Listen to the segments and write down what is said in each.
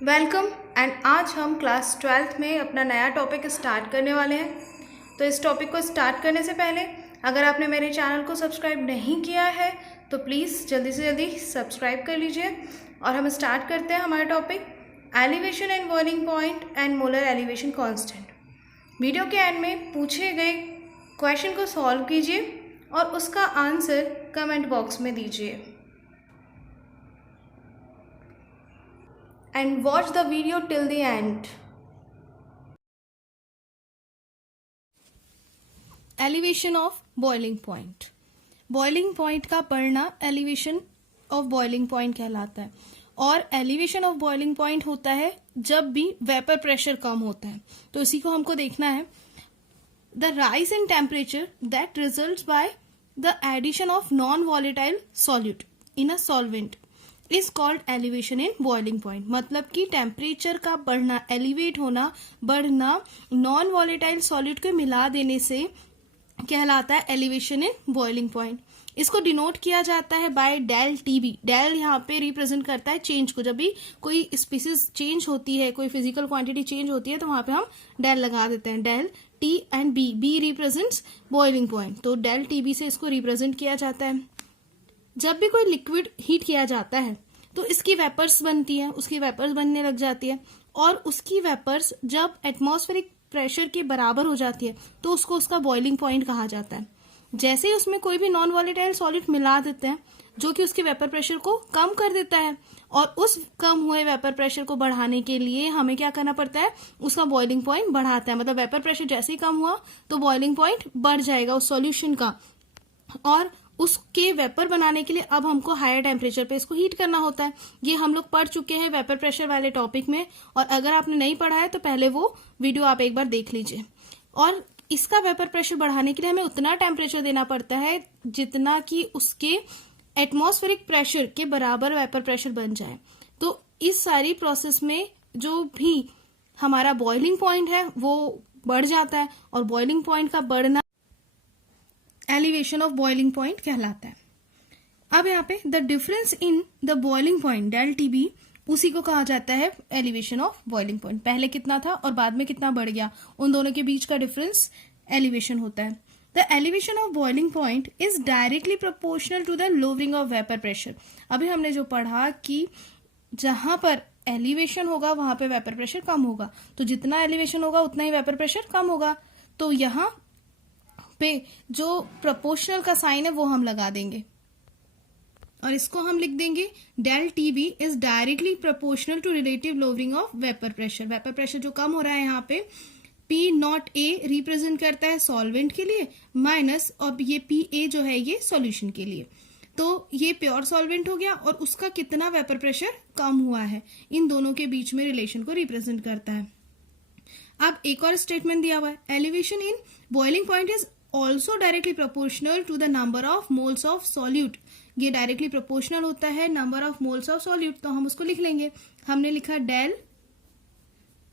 Welcome and आज हम class 12th में अपना नया टॉपिक स्टार्ट करने वाले हैं। तो इस टॉपिक को स्टार्ट करने से पहले अगर आपने मेरे चैनल को सब्सक्राइब नहीं किया है तो प्लीज़ जल्दी से जल्दी सब्सक्राइब कर लीजिए। और हम स्टार्ट करते हैं हमारा topic elevation and boiling point and molar elevation constant. Video के एंड में पूछे गए क्वेश्चन को सॉल्व कीजिए और उसका आंसर कमेंट बॉक्स में दीजिए। And watch the video till the end. Elevation of boiling point. Boiling point का पढ़ना elevation of boiling point कहलाता है और elevation of boiling point होता है जब भी वेपर प्रेशर कम होता है। तो इसी को हमको देखना है। The rise in temperature that results by the addition of non-volatile solute in a solvent is called elevation in boiling point. मतलब कि टेम्परेचर का बढ़ना, एलिवेट होना, बढ़ना नॉन वॉलेटाइल सॉलिड को मिला देने से कहलाता है एलिवेशन इन बॉइलिंग पॉइंट। इसको डिनोट किया जाता है बाय डेल टीबी। डेल यहाँ पे रिप्रेजेंट करता है चेंज को। जब भी कोई स्पीसीज चेंज होती है, कोई फिजिकल क्वांटिटी चेंज होती है तो वहां पे हम डेल लगा देते हैं। Del T and B, B represents boiling point, तो डेल टीबी से इसको रिप्रेजेंट किया जाता है। जब भी कोई लिक्विड हीट किया जाता है तो इसकी वेपर्स बनती है, उसकी वेपर्स बनने लग जाती है और उसकी वेपर्स जब एटमॉस्फेरिक प्रेशर के बराबर हो जाती है तो उसको उसका बॉइलिंग पॉइंट कहा जाता है। जैसे ही उसमें कोई भी नॉन वॉलेटाइल सॉलिड मिला देते हैं जो कि उसके वेपर प्रेशर को कम कर देता है और उस कम हुए वेपर प्रेशर को बढ़ाने के लिए हमें क्या करना पड़ता है, उसका बॉइलिंग पॉइंट बढ़ाता है। मतलब वेपर प्रेशर जैसे ही कम हुआ तो बॉइलिंग पॉइंट बढ़ जाएगा उस सॉल्यूशन का और उसके वेपर बनाने के लिए अब हमको हायर टेम्परेचर पे इसको हीट करना होता है। ये हम लोग पढ़ चुके हैं वेपर प्रेशर वाले टॉपिक में और अगर आपने नहीं पढ़ा है तो पहले वो वीडियो आप एक बार देख लीजिए। और इसका वेपर प्रेशर बढ़ाने के लिए हमें उतना टेम्परेचर देना पड़ता है जितना कि उसके एटमॉस्फेरिक प्रेशर के बराबर वेपर प्रेशर बन जाए। तो इस सारी प्रोसेस में जो भी हमारा बॉइलिंग पॉइंट है वो बढ़ जाता है और बॉइलिंग पॉइंट का बढ़ना एलिवेशन ऑफ बॉइलिंग पॉइंट कहलाता है। अब यहाँ पे the difference in the boiling point del T, B को कहा जाता है एलिवेशन ऑफ बॉइलिंग पॉइंट। पहले कितना था और बाद में कितना बढ़ गया, उन दोनों के बीच का डिफरेंस एलिवेशन होता है। The elevation of boiling point is directly proportional to the lowering of vapour pressure. अभी हमने जो पढ़ा कि जहां पर एलिवेशन होगा वहां पे वेपर प्रेशर कम होगा, तो जितना एलिवेशन होगा उतना ही वेपर प्रेशर कम होगा। तो यहाँ पे जो प्रोपोर्शनल का साइन है वो हम लगा देंगे और इसको हम लिख देंगे del TB is directly proportional to relative lowering of vapour pressure. Vapour pressure जो कम हो रहा है यहाँ पे पी नॉट ए रिप्रेजेंट करता है सॉल्वेंट के लिए माइनस, और ये पी ए जो है ये सॉल्यूशन के लिए। तो ये प्योर सॉल्वेंट हो गया और उसका कितना वेपर प्रेशर कम हुआ है, इन दोनों के बीच में रिलेशन को रिप्रेजेंट करता है। अब एक और स्टेटमेंट दिया हुआ है, elevation in boiling point is also directly proportional to the number of moles of solute. ये डायरेक्टली प्रोपोर्शनल होता है number of moles of solute, तो हम उसको लिख लेंगे। हमने लिखा del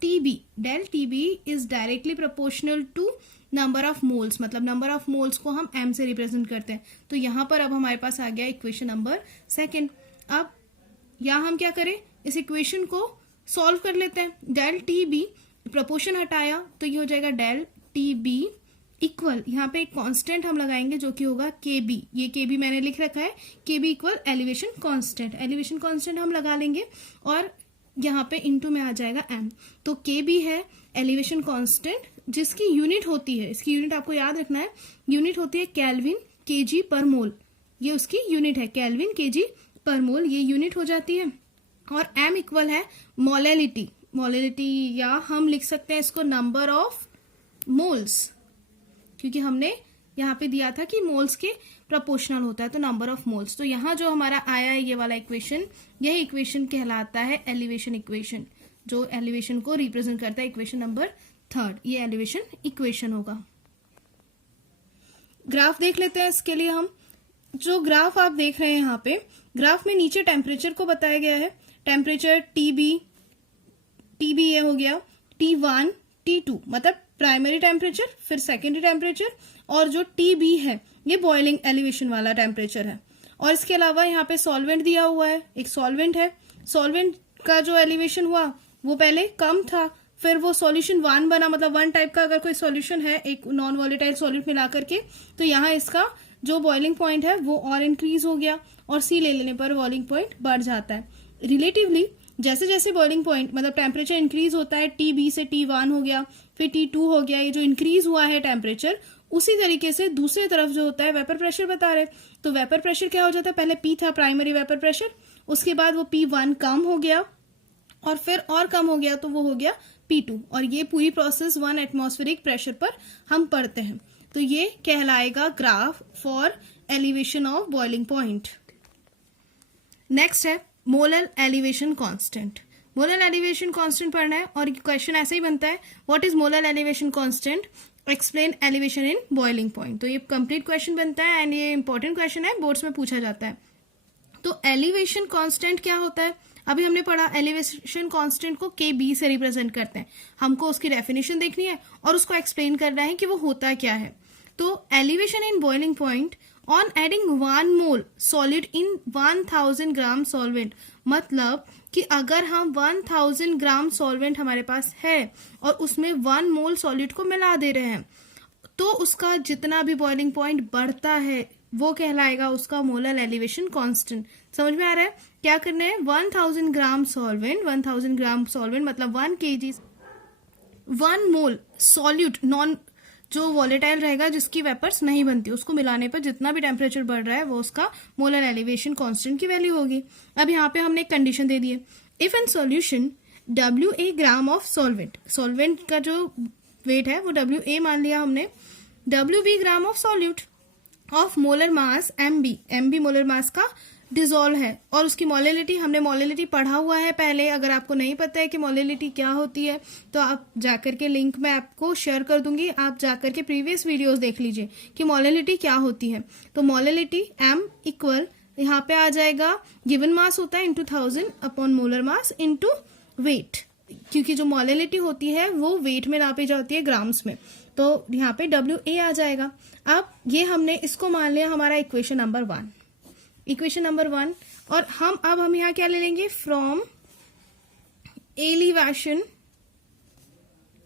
TB, del TB is directly proportional to number of moles, मतलब नंबर ऑफ मोल्स को हम एम से रिप्रेजेंट करते हैं। तो यहां पर अब हमारे पास आ गया इक्वेशन नंबर सेकेंड। अब यहां हम क्या करें, इस इक्वेशन को सॉल्व कर लेते हैं। डेल टीबी प्रोपोर्शन हटाया तो ये हो जाएगा डेल टीबी इक्वल, यहाँ पे एक कांस्टेंट हम लगाएंगे जो कि होगा के बी। ये के बी मैंने लिख रखा है, K B equal elevation constant. Elevation constant हम लगा लेंगे और यहाँ पे इनटू में आ जाएगा एम। तो के बी है एलिवेशन कांस्टेंट जिसकी यूनिट होती है, इसकी यूनिट आपको याद रखना है, यूनिट होती है केल्विन केजी पर मोल। ये उसकी यूनिट है केल्विन केजी पर मोल, ये यूनिट हो जाती है। और एम इक्वल है मोलेलिटी, मोलेलिटी या हम लिख सकते हैं इसको नंबर ऑफ मोल्स, क्योंकि हमने यहाँ पे दिया था कि मोल्स के प्रोपोर्शनल होता है तो नंबर ऑफ मोल्स। तो यहाँ जो हमारा आया है ये वाला इक्वेशन, यही इक्वेशन कहलाता है एलिवेशन इक्वेशन, जो एलिवेशन को रिप्रेजेंट करता है। इक्वेशन नंबर थर्ड ये एलिवेशन इक्वेशन होगा। ग्राफ देख लेते हैं इसके लिए। हम जो ग्राफ आप देख रहे हैं यहाँ पे, ग्राफ में नीचे टेम्परेचर को बताया गया है। टेम्परेचर टीबी ये हो गया, T1 T2 मतलब प्राइमरी टेम्परेचर, फिर सेकेंडरी टेम्परेचर, और जो टीबी है ये बॉइलिंग एलिवेशन वाला टेम्परेचर है। और इसके अलावा यहाँ पे सॉल्वेंट दिया हुआ है, एक सॉल्वेंट है। सॉल्वेंट का जो एलिवेशन हुआ वो पहले कम था, फिर वो सॉल्यूशन 1 बना, मतलब 1 टाइप का अगर कोई सॉल्यूशन है एक नॉन वॉलेटाइल सॉल्यूट मिला करके, तो यहाँ इसका जो बॉइलिंग पॉइंट है वो और इंक्रीज हो गया, और सी ले लेने पर बॉइलिंग पॉइंट बढ़ जाता है। रिलेटिवली जैसे जैसे बॉइलिंग पॉइंट मतलब टेम्परेचर इंक्रीज होता है, Tb से T1 हो गया, फिर T2 हो गया, ये जो इंक्रीज हुआ है टेम्परेचर, उसी तरीके से दूसरी तरफ जो होता है वेपर प्रेशर बता रहे। तो वेपर प्रेशर क्या हो जाता है, पहले P था प्राइमरी वेपर प्रेशर, उसके बाद वो P1 कम हो गया, और फिर और कम हो गया तो वो हो गया P2, और ये पूरी प्रोसेस 1 एटमॉस्फेरिक प्रेशर पर हम पढ़ते हैं। तो ये कहलाएगा graph for elevation of boiling point. Next है molar elevation constant. Molar elevation constant पढ़ना है, और क्वेश्चन ऐसे ही बनता है, what is molar elevation constant, explain elevation in boiling point. तो ये कंप्लीट क्वेश्चन बनता है, एंड ये इंपॉर्टेंट क्वेश्चन है, बोर्ड्स में पूछा जाता है। तो एलिवेशन कांस्टेंट क्या होता है, अभी हमने पढ़ा एलिवेशन कांस्टेंट को Kb से रिप्रेजेंट करते हैं, हमको उसकी डेफिनेशन देखनी है और उसको एक्सप्लेन करना है कि वो होता क्या है। तो elevation in boiling point on adding 1 mole solid in 1000 gram solvent, मतलब कि अगर हम 1000 ग्राम सॉल्वेंट हमारे पास है और उसमें 1 मोल सॉलिड को मिला दे रहे हैं, तो उसका जितना भी बॉइलिंग पॉइंट बढ़ता है वो कहलाएगा उसका मोलर एलिवेशन कांस्टेंट। समझ में आ रहा है, क्या करना है, 1000 ग्राम सॉल्वेंट, 1000 ग्राम सॉल्वेंट मतलब 1 kg, 1 मोल सॉल्यूट नॉन जो वॉलेटाइल रहेगा जिसकी वेपर्स नहीं बनती, उसको मिलाने पर जितना भी टेम्परेचर बढ़ रहा है वो उसका मोलर एलिवेशन कांस्टेंट की वैल्यू होगी। अब यहाँ पे हमने एक कंडीशन दे दी है, if in solution WA gram of solvent, solvent का जो वेट है वो WA मान लिया हमने, WB gram of solute of molar mass MB molar mass का डिजोल्व है, और उसकी मोलिलिटी हमने मोलिलिटी पढ़ा हुआ है पहले। अगर आपको नहीं पता है कि मोलिलिटी क्या होती है तो आप जाकर के लिंक मैं आपको शेयर कर दूंगी, आप जाकर के प्रीवियस वीडियोस देख लीजिए कि मोलिलिटी क्या होती है। तो मोलिलिटी M इक्वल यहाँ पे आ जाएगा, गिवन मास होता है into 1000 upon molar mass into weight, क्योंकि जो मोलिलिटी होती है वो वेट में नापी जाती है ग्राम्स में, तो यहाँ पे WA आ जाएगा। अब ये हमने इसको मान लिया हमारा इक्वेशन नंबर 1, इक्वेशन नंबर 1, और हम यहाँ क्या ले लेंगे, from elevation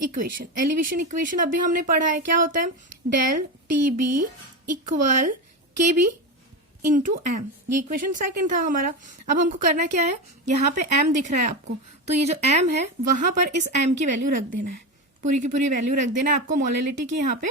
equation. Elevation equation अभी हमने पढ़ा है, क्या होता है, del TB equal KB into M, ये इक्वेशन सेकंड था हमारा। अब हमको करना क्या है, यहाँ पे M दिख रहा है आपको, तो ये जो M है वहां पर इस M की वैल्यू रख देना है, पूरी की पूरी वैल्यू रख देना है आपको मोलिलिटी की यहाँ पे,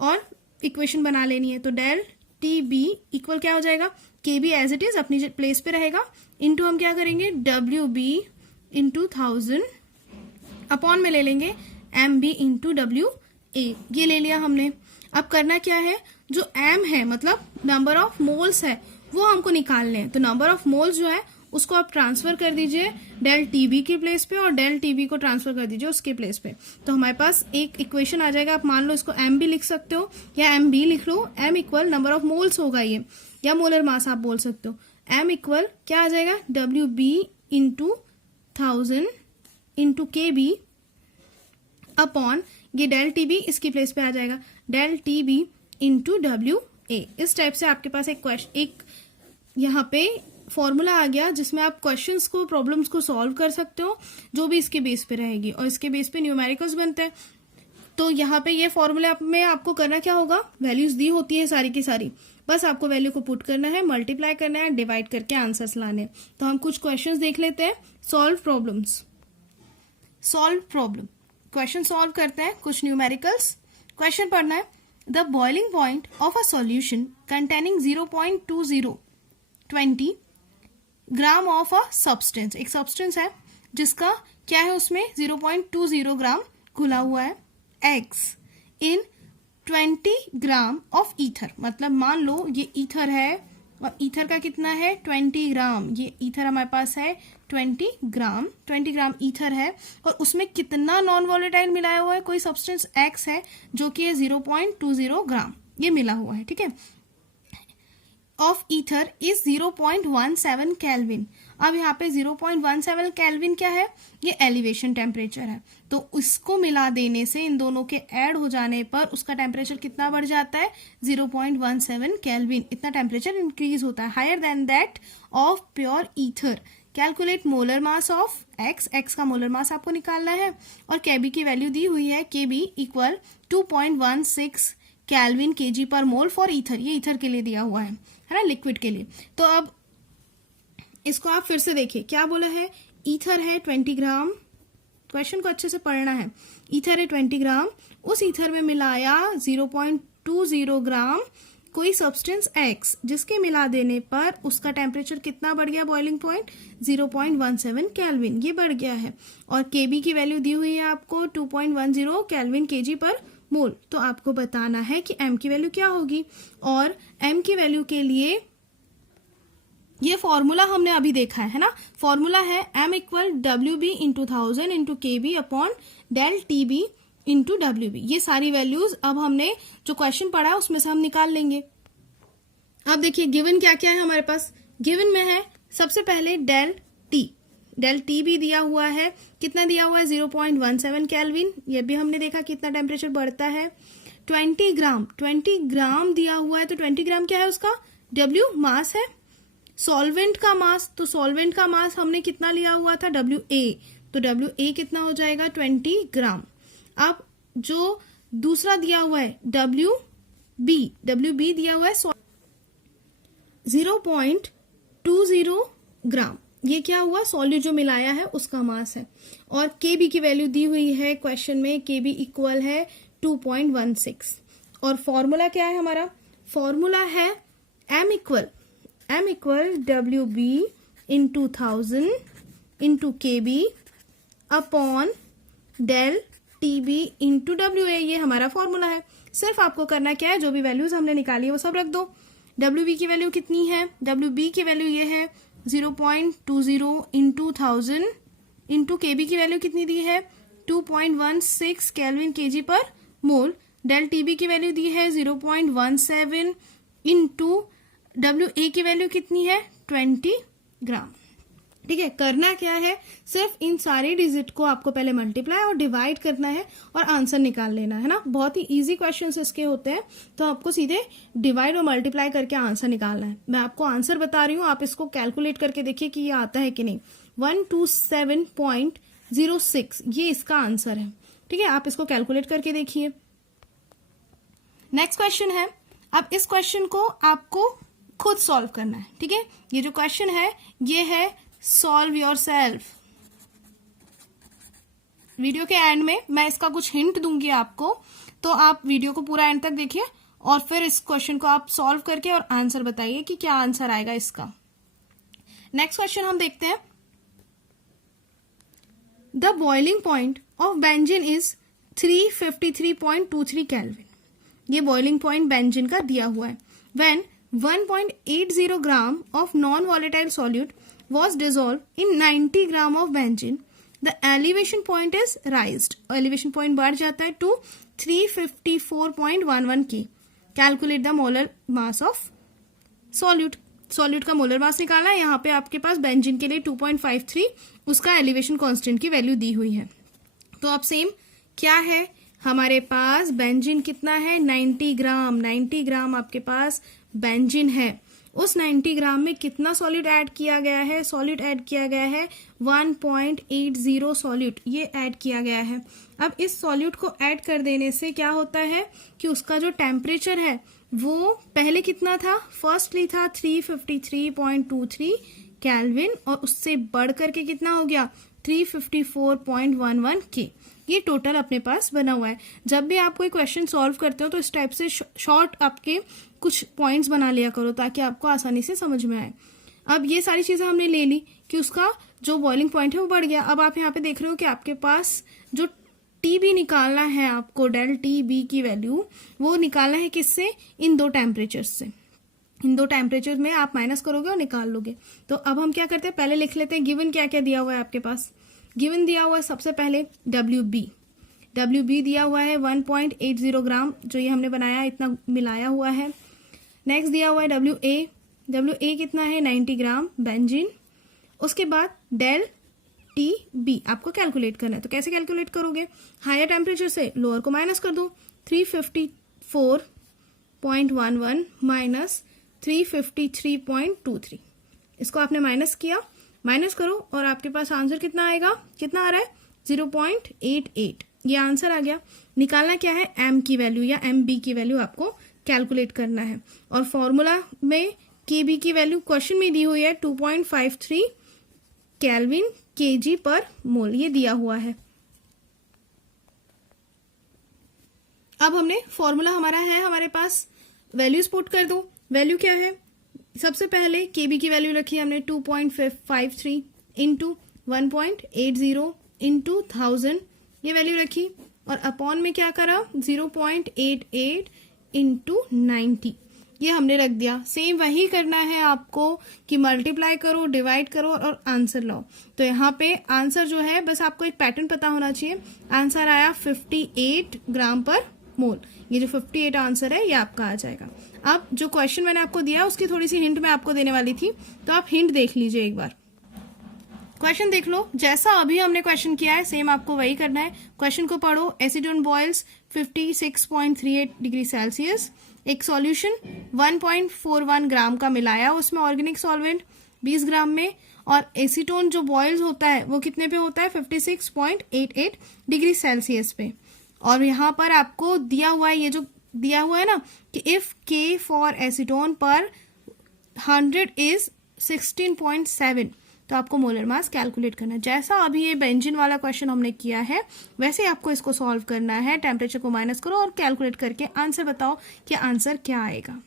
और इक्वेशन बना लेनी है। तो डेल TB इक्वल क्या हो जाएगा, KB एज इट इज अपनी प्लेस पे रहेगा, इंटू हम क्या करेंगे WB इंटू 1000 अपॉन में ले लेंगे MB इंटू WA, ये ले लिया हमने। अब करना क्या है, जो M है मतलब नंबर ऑफ मोल्स है वो हमको निकालने हैं, तो नंबर ऑफ मोल्स जो है उसको आप ट्रांसफर कर दीजिए डेल TB की प्लेस पे, और डेल TB को ट्रांसफर कर दीजिए उसके प्लेस पे, तो हमारे पास एक इक्वेशन आ जाएगा। आप मान लो इसको M भी लिख सकते हो या MB लिख लो, M equal number of moles होगा ये, या मोलर मास आप बोल सकते हो। M इक्वल क्या आ जाएगा, WB into 1000 into KB upon ये डेल TB इसकी प्लेस पे आ जाएगा, डेल TB इंटू WA। इस टाइप से आपके पास एक यहाँ पे फॉर्मूला आ गया जिसमें आप क्वेश्चंस को, प्रॉब्लम्स को सॉल्व कर सकते हो, जो भी इसके बेस पे रहेगी, और इसके बेस पे न्यूमेरिकल्स बनते हैं। तो यहाँ पे ये फॉर्मूला में आपको करना क्या होगा, वैल्यूज दी होती है सारी की सारी, बस आपको वैल्यू को पुट करना है, मल्टीप्लाई करना है, डिवाइड करके आंसर्स लाने हैं। तो हम कुछ क्वेश्चंस देख लेते हैं, solve problems, solve problem, question solve करते हैं, कुछ न्यूमेरिकल्स। क्वेश्चन पढ़ना है, the boiling point of a solution containing 0.20 gram of a substance, एक सब्सटेंस है जिसका क्या है, उसमें 0.20 ग्राम घुला हुआ है, X in 20 gram of ether, मतलब मान लो ये ईथर है और ईथर का कितना है 20 ग्राम, ये ईथर हमारे पास है 20 ग्राम ईथर है, और उसमें कितना नॉन वॉलेटाइल मिलाया हुआ है, कोई सब्सटेंस X है जो कि 0.20 ग्राम ये मिला हुआ है, ठीक है, ऑफ ईथर इज 0.17 केल्विन। अब यहाँ पे 0.17 केल्विन क्या है, ये एलिवेशन टेम्परेचर है, तो इसको मिला देने से, इन दोनों के ऐड हो जाने पर उसका टेम्परेचर कितना बढ़ जाता है, 0.17 केल्विन, इतना टेम्परेचर इंक्रीज होता है, higher than that of pure ether. Calculate molar mass of X, X का मोलर मास आपको निकालना है और केबी की वैल्यू दी हुई है, केबी इक्वल 2.16 केल्विन केजी पर मोल फॉर ईथर, ये ईथर के लिए दिया हुआ है ना, लिक्विड के लिए। तो अब इसको आप फिर से देखिए, क्या बोला है, ईथर है 20 ग्राम, क्वेश्चन को अच्छे से पढ़ना है, ईथर है 20 ग्राम, उस ईथर में मिलाया 0.20 ग्राम कोई सब्सटेंस एक्स, जिसके मिला देने पर उसका टेम्परेचर कितना बढ़ गया, बॉइलिंग पॉइंट 0.17 केल्विन, ये बढ़ गया है। और केबी की वैल्यू दी हुई है आपको 2.10 केल्विन केजी पर मोल। तो आपको बताना है कि एम की वैल्यू क्या होगी, और एम की वैल्यू के लिए ये फॉर्मूला हमने अभी देखा है ना, फॉर्मूला है M equal WB into 1000 into KB upon del TB into WB। ये सारी वैल्यूज अब हमने जो क्वेश्चन पढ़ा है उसमें से हम निकाल लेंगे। अब देखिए गिवन क्या क्या है हमारे पास, गिवन में है सबसे पहले डेल टी भी दिया हुआ है, कितना दिया हुआ है 0.17 केल्विन, ये भी हमने देखा कितना टेम्परेचर बढ़ता है। 20 ग्राम दिया हुआ है, तो 20 ग्राम क्या है उसका, W मास है। सॉल्वेंट का मास, तो सॉल्वेंट का मास हमने कितना लिया हुआ था, WA, तो WA कितना हो जाएगा 20 ग्राम। अब जो दूसरा दिया हुआ है WB दिया हुआ है 0.20 ग्राम, ये क्या हुआ, सॉल्यूट जो मिलाया है उसका मास है। और KB की वैल्यू दी हुई है क्वेश्चन में, KB इक्वल है 2.16। और फॉर्मूला क्या है हमारा, फॉर्मूला है M equal WB into 1000 into KB upon del TB into WA, ये हमारा फॉर्मूला है। सिर्फ आपको करना क्या है, जो भी वैल्यूज हमने निकाली है वो सब रख दो। WB की वैल्यू कितनी है, WB की वैल्यू ये है 0.20 इंटू 1000 इंटू KB की वैल्यू कितनी दी है 2.16 केल्विन केजी पर मोल, डेल TB की वैल्यू दी है 0.17 इंटू WA की वैल्यू कितनी है 20 ग्राम। ठीक है, करना क्या है, सिर्फ इन सारे डिजिट को आपको पहले मल्टीप्लाई और डिवाइड करना है और आंसर निकाल लेना है ना। बहुत ही इजी क्वेश्चंस इसके होते हैं, तो आपको सीधे डिवाइड और मल्टीप्लाई करके आंसर निकालना है। मैं आपको आंसर बता रही हूँ, आप इसको कैलकुलेट करके देखिए कि ये आता है कि नहीं। 127.06 ये इसका आंसर है। ठीक है, आप इसको कैलकुलेट करके देखिए। नेक्स्ट क्वेश्चन है, अब इस क्वेश्चन को आपको खुद सॉल्व करना है। ठीक है, ये जो क्वेश्चन है ये है सॉल्व योरसेल्फ। वीडियो के एंड में मैं इसका कुछ हिंट दूंगी आपको, तो आप वीडियो को पूरा एंड तक देखिए और फिर इस क्वेश्चन को आप सॉल्व करके और आंसर बताइए कि क्या आंसर आएगा इसका। नेक्स्ट क्वेश्चन हम देखते हैं, the boiling point of benzene is 353.23 kelvin. ये बॉइलिंग पॉइंट बेंजीन का दिया हुआ है। When 1.80 gram of non volatile solute was dissolved in 90 gram of benzene, the elevation point is raised, elevation point बढ़ जाता है to 354.11 K. Calculate the molar mass of solute. Solute का molar मास निकालना है। यहाँ पे आपके पास बेंजीन के लिए 2.53 उसका एलिवेशन कांस्टेंट की वैल्यू दी हुई है। तो अब सेम क्या है, हमारे पास बेंजीन कितना है 90 ग्राम आपके पास बेंजीन है। उस 90 ग्राम में कितना सॉल्यूट ऐड किया गया है, सॉल्यूट ऐड किया गया है 1.80 सॉल्यूट, ये ऐड किया गया है। अब इस सॉल्यूट को ऐड कर देने से क्या होता है कि उसका जो टेम्परेचर है वो पहले कितना था, फर्स्टली था 353.23 केल्विन और उससे बढ़ करके कितना हो गया 354.11 के। ये टोटल अपने पास बना हुआ है। जब भी आप कोई क्वेश्चन सॉल्व करते हो तो इस टाइप से शॉर्ट आपके कुछ पॉइंट्स बना लिया करो ताकि आपको आसानी से समझ में आए। अब ये सारी चीजें हमने ले ली कि उसका जो बॉइलिंग पॉइंट है वो बढ़ गया। अब आप यहाँ पे देख रहे हो कि आपके पास जो TB निकालना है आपको, डेल TB की वैल्यू वो निकालना है किससे, इन दो टेम्परेचर्स से। इन दो टेम्परेचर में आप माइनस करोगे और निकाल लोगे। तो अब हम क्या करते हैं, पहले लिख लेते हैं गिवन क्या क्या दिया हुआ है आपके पास। गिवन दिया हुआ है सबसे पहले WB दिया हुआ है 1.80 ग्राम, जो ये हमने बनाया इतना मिलाया हुआ है। नेक्स्ट दिया हुआ है WA कितना है 90 ग्राम बेंजीन। उसके बाद डेल TB आपको कैलकुलेट करना है। तो कैसे कैलकुलेट करोगे, हायर टेम्परेचर से लोअर को माइनस कर दो, 354.11 माइनस 353.23, इसको आपने माइनस किया, माइनस करो और आपके पास आंसर कितना आएगा, कितना आ रहा है 0.88। ये आंसर आ गया। निकालना क्या है, एम की वैल्यू या एम बी की वैल्यू आपको कैलकुलेट करना है। और फॉर्मूला में के बी की वैल्यू क्वेश्चन में दी हुई है 2.53 केल्विन केजी पर मोल, ये दिया हुआ है। अब हमने फॉर्मूला हमारा है हमारे पास, वैल्यूज पुट कर दो। वैल्यू क्या है, सबसे पहले केबी की वैल्यू रखी है हमने 2.53 इंटू 1.80 इंटू 1000, ये वैल्यू रखी। और अपॉन में क्या करा 0.88 इंटू 90, ये हमने रख दिया। सेम वही करना है आपको कि मल्टीप्लाई करो, डिवाइड करो और आंसर लाओ। तो यहाँ पे आंसर जो है, बस आपको एक पैटर्न पता होना चाहिए। आंसर आया 58 ग्राम पर मोल। ये जो 58 आंसर है ये आपका आ जाएगा। अब जो क्वेश्चन मैंने आपको दिया उसकी थोड़ी सी हिंट मैं आपको देने वाली थी, तो आप हिंट देख लीजिए एक बार। क्वेश्चन देख लो, जैसा अभी हमने क्वेश्चन किया है सेम आपको वही करना है। क्वेश्चन को पढ़ो। Acetone boils 56.38 degree Celsius. एक सॉल्यूशन 1.41 ग्राम का मिलाया उसमें ऑर्गेनिक सॉल्वेंट 20 ग्राम में, और एसीटोन जो बॉइल्स होता है वो कितने पे होता है 56.88 डिग्री सेल्सियस पे। और यहाँ पर आपको दिया हुआ है, ये जो दिया हुआ है ना कि इफ के फॉर एसीटोन पर 100 इज 16.7, तो आपको मोलर मास कैलकुलेट करना है। जैसा अभी ये बेंजीन वाला क्वेश्चन हमने किया है वैसे आपको इसको सॉल्व करना है। टेम्परेचर को माइनस करो और कैलकुलेट करके आंसर बताओ कि आंसर क्या आएगा।